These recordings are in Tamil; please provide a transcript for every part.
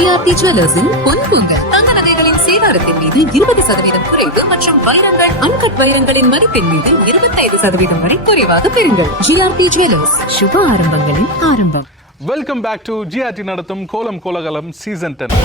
ஜிஆர்டி ஜுவல்லர்ஸின் பொன்பொங்கல் தங்க நகைகளின் சேதாரத்தின் மீது 20% குறைவு மற்றும் வைரங்கள் அன்கட் வைரங்களின் மதிப்பின் மீது 25% வரை குறைவாக பெறுங்கள். ஜிஆர்டி ஜுவல்லர்ஸ், சுப ஆரம்பங்களின் ஆரம்பம். வெல்கம் பேக் டு ஜிஆர்டி நடத்தும் கோலம் கோலகலம் சீசன் 10.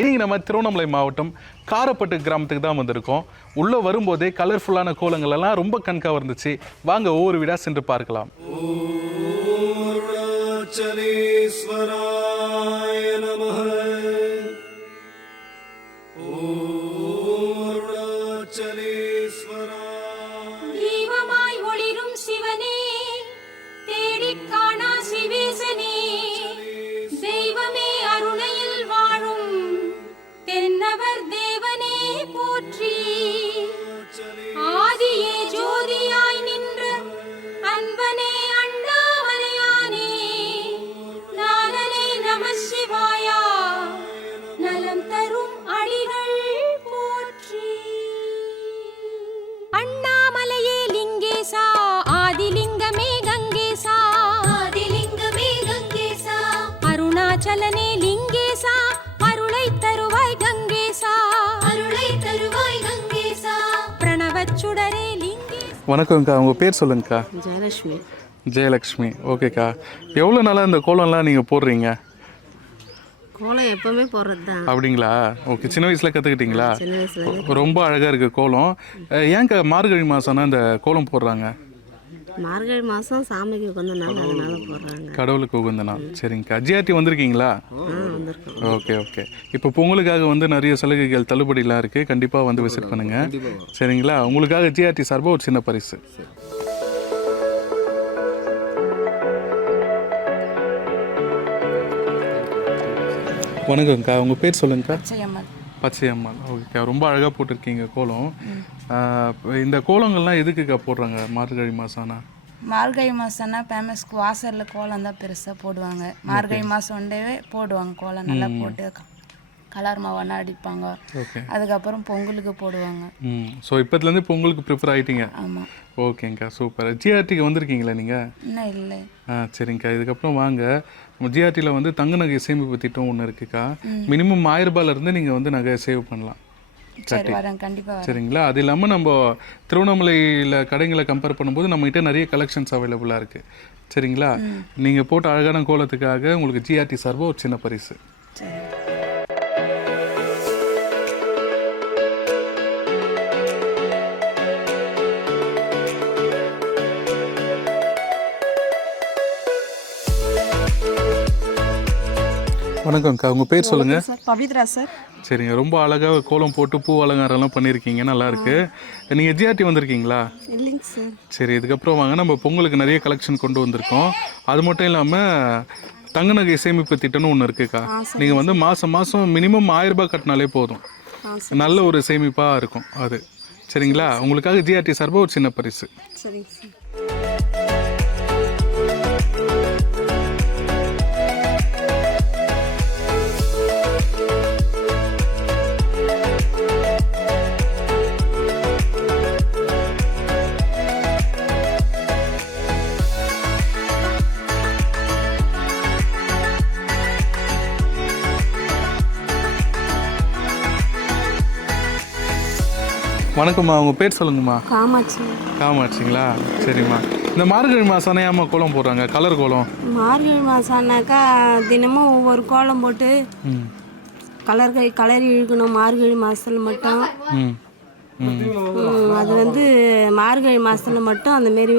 இன்னைக்கு நம்ம திருவண்ணாமலை மாவட்டம் காரப்பட்டு கிராமத்துக்கு தான் வந்திருக்கோம். உள்ளே வரும்போதே கலர்ஃபுல்லான கோலங்கள் எல்லாம் ரொம்ப கண்காக இருந்துச்சு. வாங்க ஒவ்வொரு வீடாக சென்று பார்க்கலாம். தீபமாய் ஒளிரும் சிவனே, தேடிக் காணா சிவேசனே, தெய்வமே அருணையில் வாழும் தென்னவர் தேவனே போற்றி. ஆதியே ஜோதியாய் நின்ற அன்பனே அண்ணாமலையானே, நாதனே நம சிவாயா, நலம் தரும் அடிகள் போற்றி. அண்ணாமலையே லிங்கேசா, ஆதிலிங்கமே கங்கேசா, ஆதிலிங்கமே கங்கேசா, அருணாச்சலனே லிங்கேசா, அருளை தருவாய் கங்கேசா, அருளை தருவாய் கங்கேசா, பிரணவச்சுடரே லிங்கேசா. வணக்கம்க்கா, உங்கள் பேர் சொல்லுங்கக்கா. ஜெயலட்சுமி. ஜெயலக்ஷ்மி. ஓகேக்கா, எவ்வளோ நாளாக இந்த கோலம்லாம் நீங்கள் போடுறீங்க? கோலம் எப்பவுமே போடுறது தான். அப்படிங்களா? ஓகே, சின்ன வயசில் கற்றுக்கிட்டீங்களா? சின்ன வயசுல ரொம்ப அழகாக இருக்குது கோலம். ஏன்க்கா மார்கழி மாதம்னா இந்த கோலம் போடுறாங்க? மார்கழி மாதம் சாமிக்கு உகந்த நாள், அதனால போடுறாங்க. கடவுளுக்கு உகந்த நாள். சரிங்கக்கா. ஜிஆர்டி வந்திருக்கீங்களா? வந்திருக்கோம். Okay okay. இப்போ பொங்கலுக்காக வந்து நிறைய சலுகைகள் தள்ளுபடிலாம் இருக்குது. கண்டிப்பாக வந்து விசிட் பண்ணுங்கள். சரிங்களா? உங்களுக்காக ஜிஆர்டி சார்பாக ஒரு சின்ன பரிசு. வணக்கம்க்கா, உங்கள் பேர் சொல்லுங்கக்கா. பச்சையம்மாள். ஓகேக்கா, ரொம்ப அழகாக போட்டிருக்கீங்க கோலம். இந்த கோலங்கள்லாம் எதுக்குக்கா போடுறாங்க மார்கழி மாதம்னா? மார்கழி மாதம்னா ஃபேமஸ்க்கு வாசலில் கோலம் தான் பெருசாக போடுவாங்க. மார்கழி மாதம் ஒன்றே போடுவாங்க கோலம், நல்லா போட்டு கலர் மாவெல்லாம் அடிப்பாங்க. ஓகே. அதுக்கப்புறம் பொங்கலுக்கு போடுவாங்க. ஸோ இப்போத்துலேருந்து பொங்கலுக்கு ப்ரிப்பேர் ஆகிட்டீங்க? ஆமாம். ஓகேங்க்கா, சூப்பர். ஜிஆர்டிக்கு வந்திருக்கீங்களா நீங்கள்? இன்னும் இல்லை. சரிங்கக்கா. இதுக்கப்புறம் வாங்க, நம்ம ஜிஆர்டியில் வந்து தங்க நகை சேமிப்பு திட்டம் ஒன்று இருக்குக்கா. மினிமம் 1000 ரூபாயிலேருந்து நீங்கள் வந்து நகையை சேவ் பண்ணலாம். சரி, வரேன், கண்டிப்பாக வரேன். சரிங்களா? அது இல்லாமல் நம்ம திருவண்ணாமலையில் கடைங்களை கம்பேர் பண்ணும்போது நம்மகிட்ட நிறைய கலெக்ஷன்ஸ் அவைலபிளாக இருக்குது. சரிங்களா? நீங்கள் போட்ட அழகான கோலத்துக்காக உங்களுக்கு ஜிஆர்டி சார்பாக ஒரு சின்ன பரிசு. சரி. வணக்கம்க்கா, உங்கள் பேர் சொல்லுங்கள். பவித்ரா சார். சரிங்க, ரொம்ப அழகாக கோலம் போட்டு பூ அலங்காரம்லாம் பண்ணியிருக்கீங்க, நல்லாயிருக்கு. நீங்கள் ஜிஆர்டி வந்திருக்கீங்களா? இல்லைங்க சார். சரி, இதுக்கப்புறம் வாங்க, நம்ம பொங்கலுக்கு நிறைய கலெக்ஷன் கொண்டு வந்திருக்கோம். அது மட்டும் இல்லாமல் தங்க நகை சேமிப்பு திட்டம்னு ஒன்று இருக்குக்கா. நீங்கள் வந்து மாதம் மாதம் மினிமம் 1000 ரூபாய் கட்டினாலே போதும். நல்ல ஒரு சேமிப்பாக இருக்கும் அது. சரிங்களா? உங்களுக்காக ஜிஆர்டி சார்பாக ஒரு சின்ன பரிசு. சரிங்க சார். வணக்கம்மா, உங்கள் பேர் சொல்லுங்கம்மா. காமாட்சி. காமாட்சிங்களா? சரிம்மா. இந்த மார்கழி மாதம் ஏம்மா கோலம் போடுறாங்க, கலர் கோலம்? மார்கழி மாதம்னாக்கா தினமும் ஒவ்வொரு கோலம் போட்டு கலர் இழுக்கணும். மார்கழி மாதத்துல மட்டும் அது வந்து மார்கழி மாதத்துல மட்டும் அந்த மாரி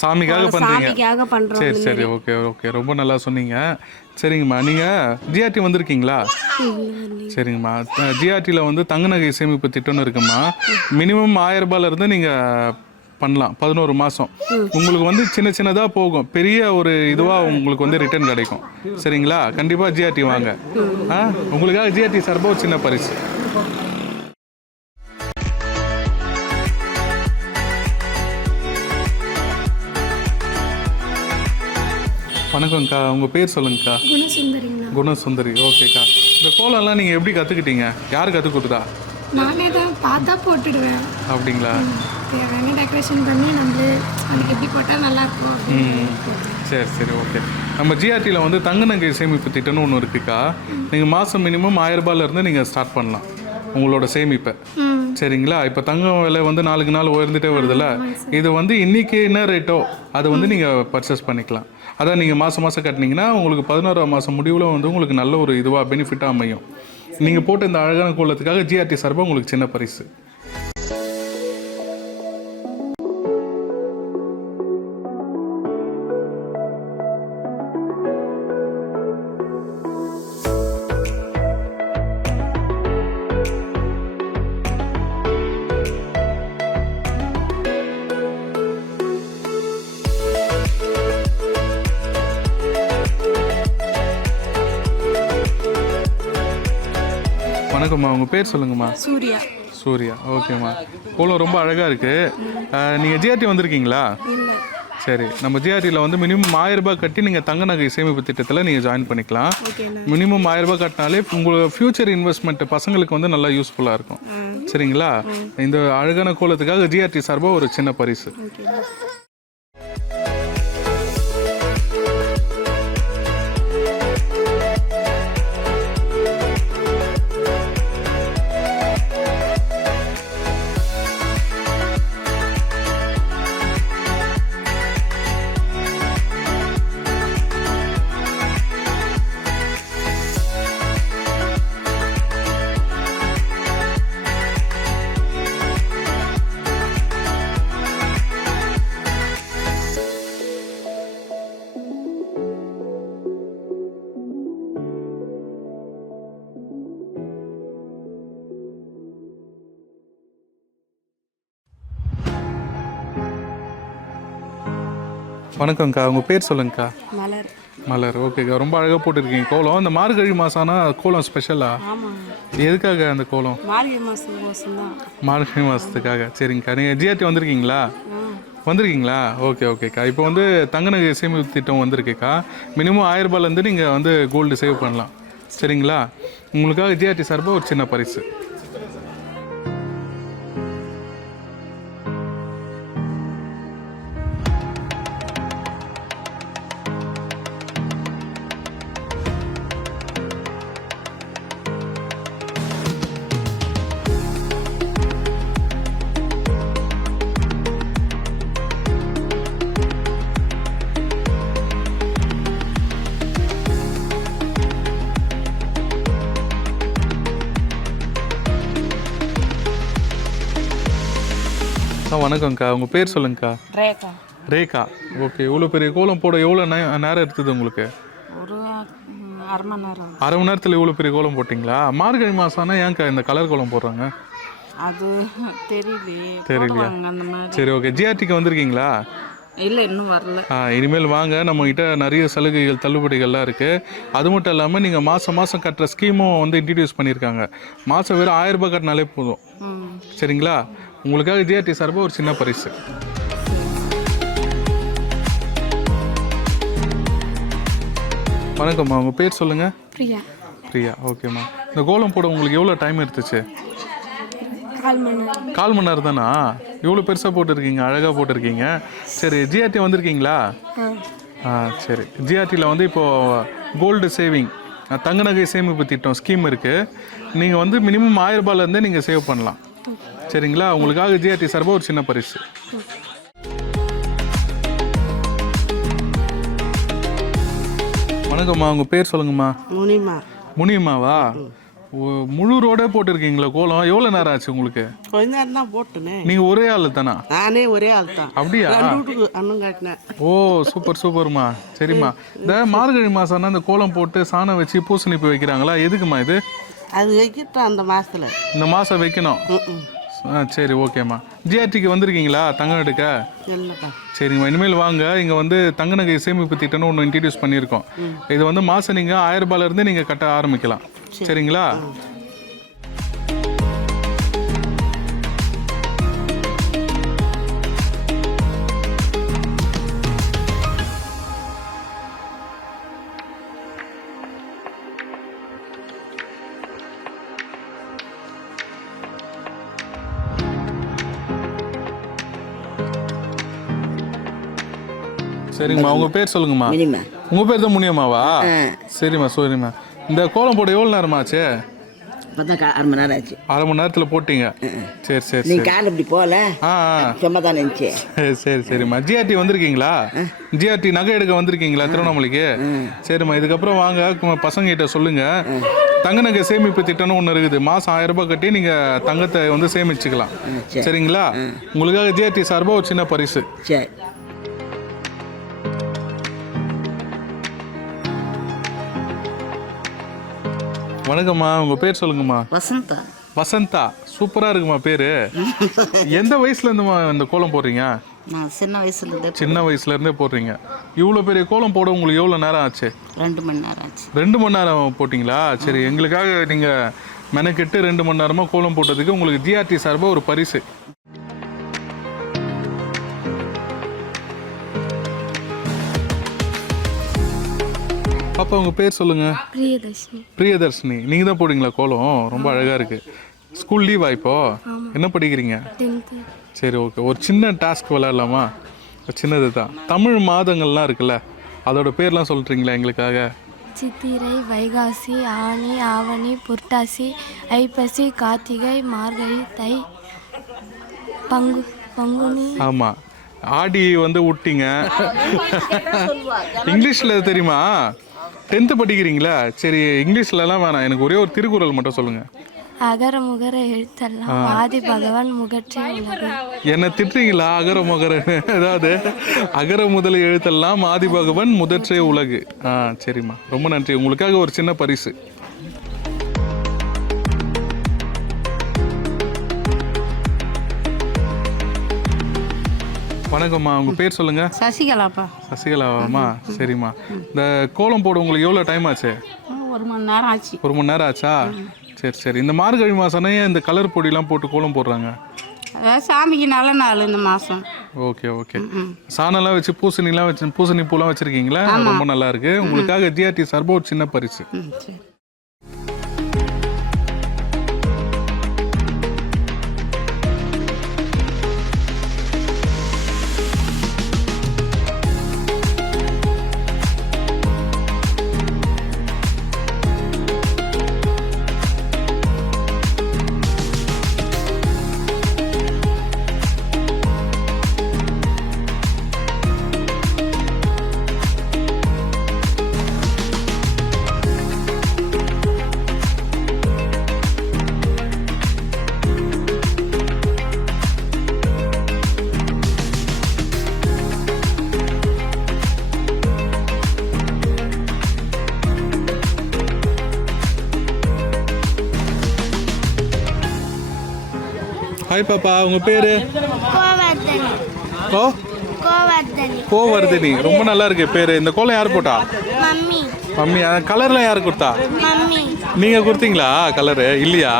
சாமிக்காக பண்ணுறோம். சரி சரி, ஓகே ஓகே, ரொம்ப நல்லா சொன்னீங்க. சரிங்கம்மா, நீங்கள் ஜிஆர்டி வந்திருக்கீங்களா? சரிங்கம்மா. ஜிஆர்டியில் வந்து தங்க நகை சேமிப்பு திட்டம்னு இருக்குமா. மினிமம் 1000 ரூபாயிலேருந்து நீங்கள் பண்ணலாம் 11 மாதம். உங்களுக்கு வந்து சின்ன சின்னதாக போகும், பெரிய ஒரு இதுவாக உங்களுக்கு வந்து ரிட்டர்ன் கிடைக்கும். சரிங்களா? கண்டிப்பாக ஜிஆர்டி வாங்க. உங்களுக்காக ஜிஆர்டி சார்பாக ஒரு சின்ன பரிசு. வணக்கம்க்கா, உங்கள் பேர் சொல்லுங்கக்கா. குணசுந்தரிங்களா? குணசுந்தரி. ஓகேக்கா. இந்த கோலம்லாம் நீங்கள் எப்படி கற்றுக்கிட்டீங்க? யார் கற்றுக் கொடுத்தா? நானே தான் பார்த்தா போட்டுடுவேன். அப்படிங்களா? தேவையான டெக்கரேஷன் பண்ணி நம்மளே அதுக்கு எப்படி போட்டால் நல்லாயிருக்கும் அப்படின்னு சரி சரி ஓகே. நம்ம ஜிஆர்டியில் வந்து தங்க நகை சேமிப்பு திட்டம்னு ஒன்று இருக்குக்கா. நீங்கள் மாதம் மினிமம் 1000 ரூபாயிலேருந்து நீங்கள் ஸ்டார்ட் பண்ணலாம் உங்களோட சேமிப்பை. சரிங்களா? இப்போ தங்கம் விலை வந்து நாளுக்கு நாள் உயர்ந்துட்டே வருதுல்ல, இது வந்து இன்றைக்கி என்ன ரேட்டோ அதை வந்து நீங்கள் பர்ச்சேஸ் பண்ணிக்கலாம். அதான் நீங்கள் மாதம் மாதம் கட்டினீங்கன்னா உங்களுக்கு 11ஆம் மாதம் முடிவில் வந்து உங்களுக்கு நல்ல ஒரு இதுவாக பெனிஃபிட்டாக அமையும். நீங்கள் போட்ட இந்த அழகான கோலத்துக்காக ஜிஆர்டி சார்பாக உங்களுக்கு சின்ன பரிசு. வணக்கம்மா, உங்கள் பேர் சொல்லுங்கம்மா. சூர்யா. சூர்யா, ஓகேம்மா. கோலம் ரொம்ப அழகாக இருக்குது. நீங்கள் ஜிஆர்டி வந்திருக்கீங்களா? சரி, நம்ம ஜிஆர்டியில் வந்து மினிமம் 1000 ரூபாய் கட்டி நீங்கள் தங்க நகை சேமிப்பு திட்டத்தில் நீங்கள் ஜாயின் பண்ணிக்கலாம். மினிமம் 1000 ரூபாய் கட்டினாலே உங்களோட ஃப்யூச்சர் இன்வெஸ்ட்மெண்ட் பசங்களுக்கு வந்து நல்லா யூஸ்ஃபுல்லாக இருக்கும். சரிங்களா? இந்த அழகான கோலத்துக்காக ஜிஆர்டி சார்பாக ஒரு சின்ன பரிசு. வணக்கம்க்கா, உங்கள் பேர் சொல்லுங்கக்கா. மலர். மலர், ஓகேக்கா. ரொம்ப அழகாக போட்டிருக்கீங்க கோலம். இந்த மார்கழி மாதம்னா கோலம் ஸ்பெஷலா? எதுக்காக அந்த கோலம்? மார்கழி மாதம் தான். மார்கழி மாதத்துக்காக. சரிங்கக்கா. நீங்கள் ஜிஆர்டி வந்திருக்கீங்களா? வந்திருக்கீங்களா? ஓகே ஓகேக்கா. இப்போ வந்து தங்க நகை சேமிப்பு திட்டம் வந்திருக்குக்கா. மினிமம் 1000 ரூபாயிலேருந்து நீங்கள் வந்து கோல்டு சேவ் பண்ணலாம். சரிங்களா? உங்களுக்காக ஜிஆர்டி சார்பாக ஒரு சின்ன பரிசு. வணக்கம்க்கா, உங்கள் பேர் சொல்லுங்கக்கா. ரேகா. ரேகா, ஓகே. இவ்வளோ பெரிய கோலம் போட எவ்வளோ நேரம் எடுத்தது உங்களுக்கு? ஒரு 1/2 மணி நேரம். 1/2 மணி நேரத்தில் இவ்வளோ பெரிய கோலம் போட்டிங்களா? மார்கழி மாதம்னா ஏன்க்கா இந்த கலர் கோலம் போடுறாங்க? அது தெரியலையே. தெரியலையா? அந்த மாதிரி. சரி ஓகே. ஜிஆர்டிக்கு வந்திருக்கீங்களா? இல்லை, இன்னும் வரல. இனிமேல் வாங்க, நம்மக்கிட்ட நிறைய சலுகைகள் தள்ளுபடிகள்லாம் இருக்குது. அது மட்டும் இல்லாமல் நீங்கள் மாதம் மாதம் கட்டுற ஸ்கீமும் வந்து இன்ட்ரடியூஸ் பண்ணியிருக்காங்க. மாதம் வெறும் 1000 ரூபாய் கட்டினாலே போதும். சரிங்களா? உங்களுக்காக ஜிஆர்டி சார்பாக ஒரு சின்ன பரிசு. வணக்கம்மா, உங்கள் பேர் சொல்லுங்கள். பிரியா. பிரியா, ஓகேம்மா. இந்த கோலம் போட உங்களுக்கு எவ்வளோ டைம் எடுத்துச்சு? 1/4 மணி நேரம் தானா? இவ்வளோ பெருசாக போட்டிருக்கீங்க, அழகாக போட்டிருக்கீங்க. சரி, ஜிஆர்டி வந்திருக்கீங்களா? சரி. ஜிஆர்டியில் வந்து இப்போது கோல்டு சேவிங் தங்க நகை சேமிப்பு திட்டம் ஸ்கீம் இருக்குது. நீங்கள் வந்து மினிமம் 1000 ரூபாயிலேருந்தே நீங்கள் சேவ் பண்ணலாம். சரிங்களா? உங்களுக்காக ஜிஆர்டி சார்பாக ஒரு சின்ன பரிசு. வணக்கம்மா, உங்கள் பேர் சொல்லுங்கம்மா. முனிமா. முனியம்மாவா? முழு ரோடே போட்டிருக்கீங்களா கோலம்? எவ்வளோ நேரம் ஆச்சு உங்களுக்கு? கொஞ்ச நேரம் தான் போட்டுனேன். நீங்கள் ஒரே ஆள் தானா? நானே ஒரே ஆள் தான். அப்படியா? அண்ணன் காட்டினேன். ஓ, சூப்பர் சூப்பர்மா. சரிம்மா. இந்த மார்கழி மாதம்னா இந்த கோலம் போட்டு சாணம் வச்சு பூசணி போய் வைக்கிறாங்களா? எதுக்குமா இது? அது வைக்கிட்டோம் அந்த மாதத்தில். இந்த மாதம் வைக்கணும். சரி ஓகேம்மா. ஜிஆர்டிக்கு வந்திருக்கீங்களா தங்கம் எடுக்க? இல்லைப்பா. சரிங்கம்மா. இனிமேல் வாங்க. இங்கே வந்து தங்க நகை சேமிப்பு திட்டம்னு ஒன்று இன்ட்ரடியூஸ் பண்ணியிருக்கோம். இது வந்து மாதம் நீங்கள் 1000 ரூபாயிலேருந்து நீங்கள் கட்ட ஆரம்பிக்கலாம். சரிங்களா? சரிங்கம்மா உங்கள் பேர் சொல்லுங்கம்மா. மினிமா. உங்கள் பேர் தான் முனியம்மாவா? சரிம்மா சரிம்மா. இந்த கோலம் போட எவ்வளோ நேரமா ஆச்சு? இப்போ தான் 1/2 மணி நேரம் ஆச்சு. 1/2 மணி நேரத்தில் போட்டீங்க. சரி சரி நீ சரி. கால் இப்படி போகல, ஆ சும்மா தான் நினச்சி. சரி சரிம்மா. ஜிஆர்டி வந்திருக்கீங்களா? ஜிஆர்டி நகை எடுக்க வந்திருக்கீங்களா திருவண்ணாமலைக்கு? சரிம்மா, இதுக்கப்புறம் வாங்க பசங்கிட்ட சொல்லுங்க, தங்க நகை சேமிப்பு திட்டம்னு ஒன்று இருக்குது. மாதம் 1000 ரூபாய் கட்டி நீங்கள் தங்கத்தை வந்து சேமிச்சுக்கலாம். சரிங்களா? உங்களுக்காக ஜிஆர்டி சார்பாக ஒரு சின்ன பரிசு. சரி. வணக்கம்மா, உங்கள் பேர் சொல்லுங்கம்மா. வசந்தா. வசந்தா, சூப்பராக இருக்குமா பேர். எந்த வயசுலேருந்துமா இந்த கோலம் போடுறீங்க? நான் சின்ன வயசுலேருந்தே சின்ன வயசுலேருந்தே போடுறீங்க. இவ்வளோ பெரிய கோலம் போட உங்களுக்கு எவ்வளோ நேரம் ஆச்சு? 2 மணி நேரம் ஆச்சு. 2 மணி நேரம் போட்டிங்களா? சரி, எங்களுக்காக நீங்கள் மெனக்கெட்டு 2 மணி நேரமாக கோலம் போட்டதுக்கு உங்களுக்கு ஜிஆர்டி சார்பாக ஒரு பரிசு. பாப்பா உங்கள் பேர் சொல்லுங்கள். பிரியதர்ஷினி. பிரியதர்ஷினி, நீங்கள் தான் போடுங்களா கோலம்? ரொம்ப அழகாக இருக்குது. ஸ்கூல் லீவா இப்போ? என்ன படிக்கிறீங்க? 10th. சரி ஓகே, ஒரு சின்ன டாஸ்க் விளையாடலாமா? சின்னது தான். தமிழ் மாதங்கள்லாம் இருக்குல்ல, அதோட பேர்லாம் சொல்கிறீங்களா எங்களுக்காக? சித்திரை, வைகாசி, ஆனி, ஆவணி, புரட்டாசி, ஐப்பசி, கார்த்திகை, மார்கழி, தை, பங்குனி. ஆமாம், ஆடி வந்து விட்டீங்க. இங்கிலீஷில் தெரியுமா? 10th படிக்கிறீங்களா? சரி, இங்கிலீஷ்லலாம் வேணாம், எனக்கு ஒரே ஒரு திருக்குறள் மட்டும் சொல்லுங்கள். அகர முகர எழுத்தெல்லாம் ஆதி பகவான் முகற்றே உலகு. என்ன திட்டுறீங்களா? அகர முகர, அதாவது அகர முதல் எழுத்தெல்லாம் ஆதி பகவன் முதற்றே உலகு. சரிம்மா, ரொம்ப நன்றி. உங்களுக்காக ஒரு சின்ன பரிசு. வணக்கம்மா, உங்கள் பேர் சொல்லுங்கள். சசிகலாப்பா. சசிகலாவாம்மா? சரிம்மா. இந்த கோலம் போட உங்களுக்கு எவ்வளோ டைம் ஆச்சு? 1 மணி நேரம் ஆச்சு. 1 மணி நேரம் ஆச்சா? சரி சரி. இந்த மார்கழி மாதம்னா இந்த கலர் பொடியெலாம் போட்டு கோலம் போடுறாங்க? அதாவது சாமிக்கு நல்ல நாள் இந்த மாதம். Okay okay. சாணம்லாம் வச்சு பூசணிலாம் வச்சு, பூசணி பூலாம் வச்சுருக்கீங்களா? ரொம்ப நல்லா இருக்கு. உங்களுக்காக ஜிஆர்டி சார்பாக ஒரு சின்ன பரிசு. சரி. ஹாய் பாப்பா, உங்கள் பேர்? கோவர்தனி. கோவர்தனி. கோவர்தினி, ரொம்ப நல்லா இருக்கு பேர். இந்த கோலம் யார் போட்டா? மம்மி. மம்மி. கலர்லாம் யார் கொடுத்தா? மம்மி. நீங்கள் கொடுத்தீங்களா கலரு? இல்லையா?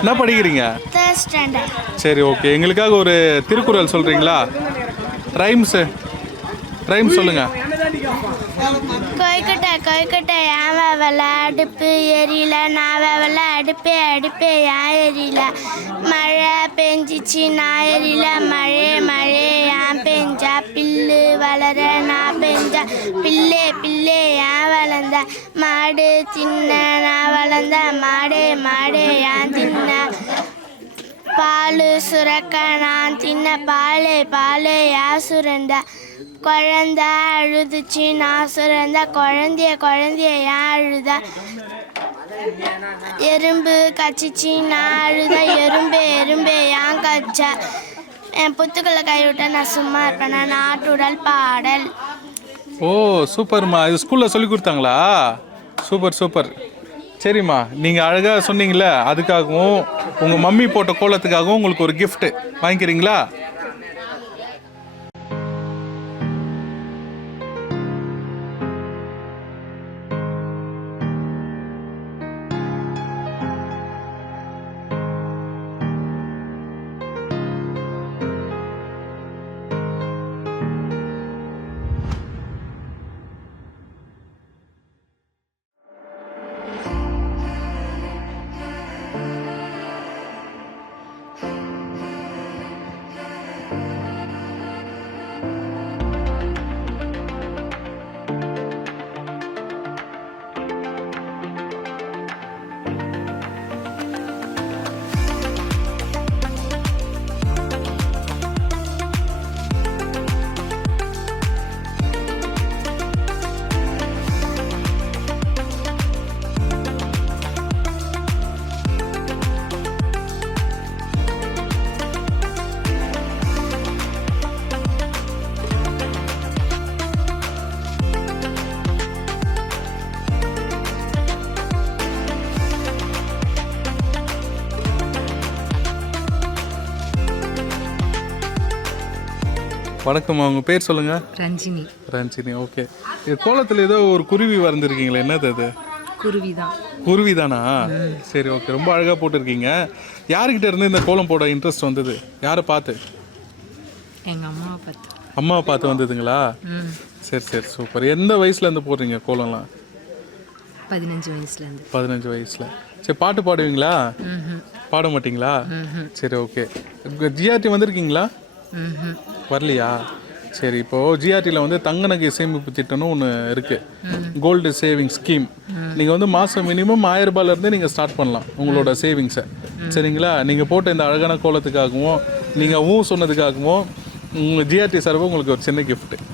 என்ன படிக்கிறீங்க? 3rd standard. சரி ஓகே, எங்களுக்காக ஒரு திருக்குறள் சொல்கிறீங்களா? ரைம்ஸ் சொல்லுங்கள். கொய்கட்டை கொய்கட்டை யாவ வெள்ள அடுப்பு எரியல, நாவ வெள்ள அடுப்பே அடுப்பே ஏன் எரியல, மழை பெஞ்சிச்சு நான் எரியல, மழை மழை ஏன் பெஞ்சா, பில்லு வளர நான் பெஞ்சா, பிள்ளை பிள்ளை ஏன் வளர்ந்த, மாடு தின்ன நான் வளர்ந்த, மாடே மாடே ஏன் தின்ன, பால் சுரக்க நான் தின்ன, பாலே பாலே ஏன் சுரண்ட, குழந்த அழுதுச்சு நான் சுரந்த, குழந்தைய குழந்தைய ஏன் அழுத, எறும்பு கச்சிச்சு நான் அழுத, எறும்பு எறும்பு ஏன் கச்ச, என் புத்துக்களை கைவிட்ட நான் சும்மா இருப்பேன், நாட்டுடல் பாடல். ஓ சூப்பர்மா, இது ஸ்கூலில் சொல்லி கொடுத்தாங்களா? Super super. சரிம்மா, நீங்கள் அழகாக சொன்னீங்களே, அதுக்காகவும் உங்கள் மம்மி போட்ட கோலத்துக்காகவும் உங்களுக்கு ஒரு கிஃப்ட்டு வாங்கிக்கிறீங்களா? வணக்கம்மா, உங்கள் பேர் சொல்லுங்கள். ரஞ்சினி. ரஞ்சினி, ஓகே. இது கோலத்தில் ஏதோ ஒரு குருவி வரைஞ்சிருக்கீங்களே, என்னது அது? குருவி தான். குருவி தானா? சரி, ஓகே. ரொம்ப அழகாக போட்டிருக்கீங்க. யாருக்கிட்ட இருந்து இந்த கோலம் போட இன்ட்ரெஸ்ட் வந்தது? யாரை பார்த்து? எங்கள் அம்மாவை பார்த்து. அம்மாவை பார்த்து வந்ததுங்களா? சரி சரி, சூப்பர். எந்த வயசுலேருந்து போடுறீங்க கோலம்லாம்? 15 வயசுலேருந்து. 15 வயசில். சரி, பாட்டு பாடுவீங்களா? பாட மாட்டிங்களா? சரி, ஓகே. ஜிஆர்டி வந்திருக்கீங்களா? வரலையா? சரி, இப்போது ஜிஆர்டியில் வந்து தங்க நகை சேமிப்பு திட்டம்னு ஒன்று இருக்குது, கோல்டு சேவிங் ஸ்கீம். நீங்கள் வந்து மாதம் மினிமம் 1000 ரூபாயிலேருந்து நீங்கள் ஸ்டார்ட் பண்ணலாம் உங்களோட சேவிங்ஸை. சரிங்களா? நீங்கள் போட்ட இந்த அழகான கோலத்துக்காகவும் நீங்கள் சொன்னதுக்காகவும் உங்கள் ஜிஆர்டி சார்பாக உங்களுக்கு ஒரு சின்ன கிஃப்ட்டு.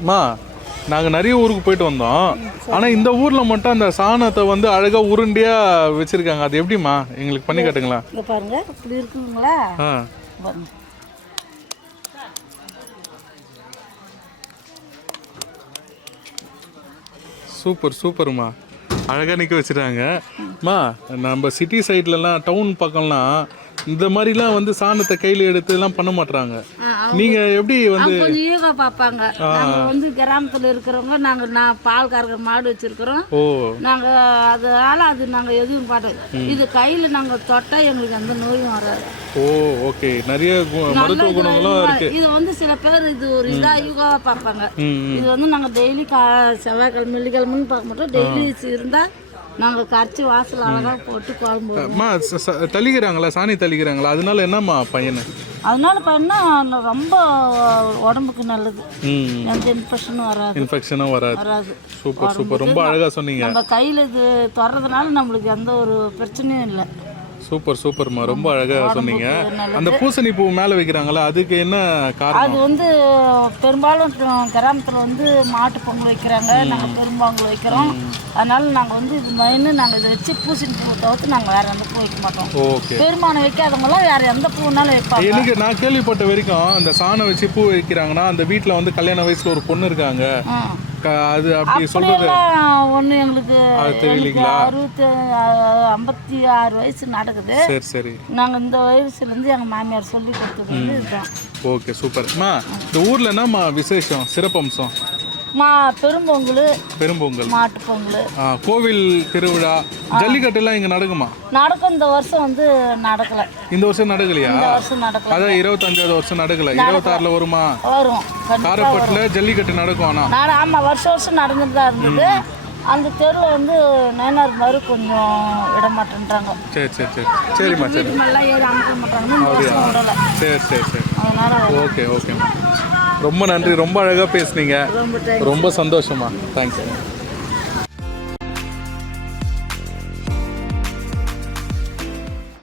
அம்மா, நாங்கள் நிறைய ஊருக்கு போயிட்டு வந்தோம். ஆனால் இந்த ஊரில் மட்டும் அந்த சாணத்தை வந்து அழகாக உருண்டியாக வச்சுருக்காங்க. அது எப்படிம்மா? எங்களுக்கு பண்ணி காட்டுங்களா? இங்கே பாருங்க, இப்படி இருக்குங்களா? ஆ, பாருங்க. சூப்பர் சூப்பர்மா. அழகாக நிற்க வச்சுட்டாங்க. அம்மா, நம்ம சிட்டி சைட்லலாம் டவுன் பக்கம்லாம் இந்த மாதிரிலாம் வந்து சாணத்தை கையில் எடுத்து எல்லாம் பண்ண மாட்டாங்க. நீங்க எப்படி வந்து கொஞ்சம் ஈகோ பார்ப்பாங்க. நாங்கள் வந்து கிராமத்தில் இருக்கிறவங்க, நான் பால் கறக்கிற மாடு வச்சிருக்கிறோம். ஓ, நாங்கள் அதனால அது நாங்கள் எதுவும் பார்த்தோம். இது கையில் நாங்கள் தொட்டால் எங்களுக்கு எந்த நோயும் வராது. ஓ, ஓகே. நிறைய மருத்துவ குணங்களும் இருக்கு. இது வந்து சில பேர் இது ஒரு இதாக யூகாவாக பார்ப்பாங்க. இது வந்து நாங்கள் டெய்லி செவ்வாய்க்கிழமை வெள்ளிக்கிழமைன்னு பார்க்க மாட்டோம். டெய்லி இருந்தால் நாங்கள் கரைச்சி வாசல் அழகாக போட்டு குழம்பு. அம்மா, தள்ளிக்கிறாங்களா? சாணி தள்ளிக்கிறாங்களா? அதனால என்னம்மா பையனு? அதனால பண்ணா ரொம்ப உடம்புக்கு நல்லது. எந்த இன்ஃபெக்ஷனும் வராது. இன்ஃபெக்ஷனும் வராது. சூப்பர் சூப்பர், ரொம்ப அழகாக சொன்னீங்க. நம்ம கையில் இது தொடறதுனால நம்மளுக்கு எந்த ஒரு பிரச்சனையும் இல்லை. சூப்பர் சூப்பர்மா, ரொம்ப அழகாக சொன்னீங்க. அந்த பூசணி பூ மேலே வைக்கிறாங்களா, அதுக்கு என்ன காரணம்? அது வந்து பெரும்பாலும் கிராமத்தில் வந்து மாட்டு பொங்கல் வைக்கிறாங்க, நாங்கள் பெரும்பொங்கல் வைக்கிறோம். அதனால நாங்கள் வந்து இது மெயின்னு நாங்கள் இதை வச்சு பூசணி பூ தவிர்த்து நாங்கள் வேறு எந்த பூ வைக்க மாட்டோம். ஓகே. பெருமானம் வைக்காதவங்களாம் வேறு எந்த பூனாலும் வைப்பாங்க. எனக்கு நான் கேள்விப்பட்ட வரைக்கும் அந்த சாணம் வச்சு பூ வைக்கிறாங்கன்னா அந்த வீட்டில் வந்து கல்யாண வயசில் ஒரு பொண்ணு இருக்காங்க, அது அப்படி சொல்றது ஒன்று எங்களுக்கு தெரியலீங்களா? 56 வயசு நடக்குது. சரி சரி. நாங்கள் இந்த வயசுலேருந்து எங்கள் மாமியார் சொல்லி கொடுத்தது வந்து இதுதான். ஓகே, சூப்பர்மா. இந்த ஊரில் என்னம்மா விசேஷம், சிறப்பம்சம்? பெரும்பொங்கல், மாட்டு பொங்கல், கோவில் திருவிழா, ஜல்லிக்கட்டுலாம் இங்கே நடக்குமா? நடக்கும். இந்த வருஷம் வந்து நடக்கல. இந்த வருஷம் நடக்கலையா? இந்த வருஷம் நடக்கல. அதான் 25வது வருஷம் நடக்கல. 26ல வருமா? வரும். காரப்பட்டில் ஜல்லிக்கட்டு நடக்கும். ஆனால் ஆமாம், வருஷம் நடந்துட்டு தான் இருந்தது. அந்த தெருவில் வந்து நயனார் மாதிரி கொஞ்சம் இடமாட்டேன்றாங்க. சரி சரி சரி. சரிம்மா, சரி. ஏறி அமைக்க மாட்டாங்க. சரி சரி சரி. அதனால ஓகே ஓகேம்மா, ரொம்ப நன்றி. ரொம்ப அழகாக பேசுனீங்க. ரொம்ப சந்தோஷமா. தேங்க்ஸ்.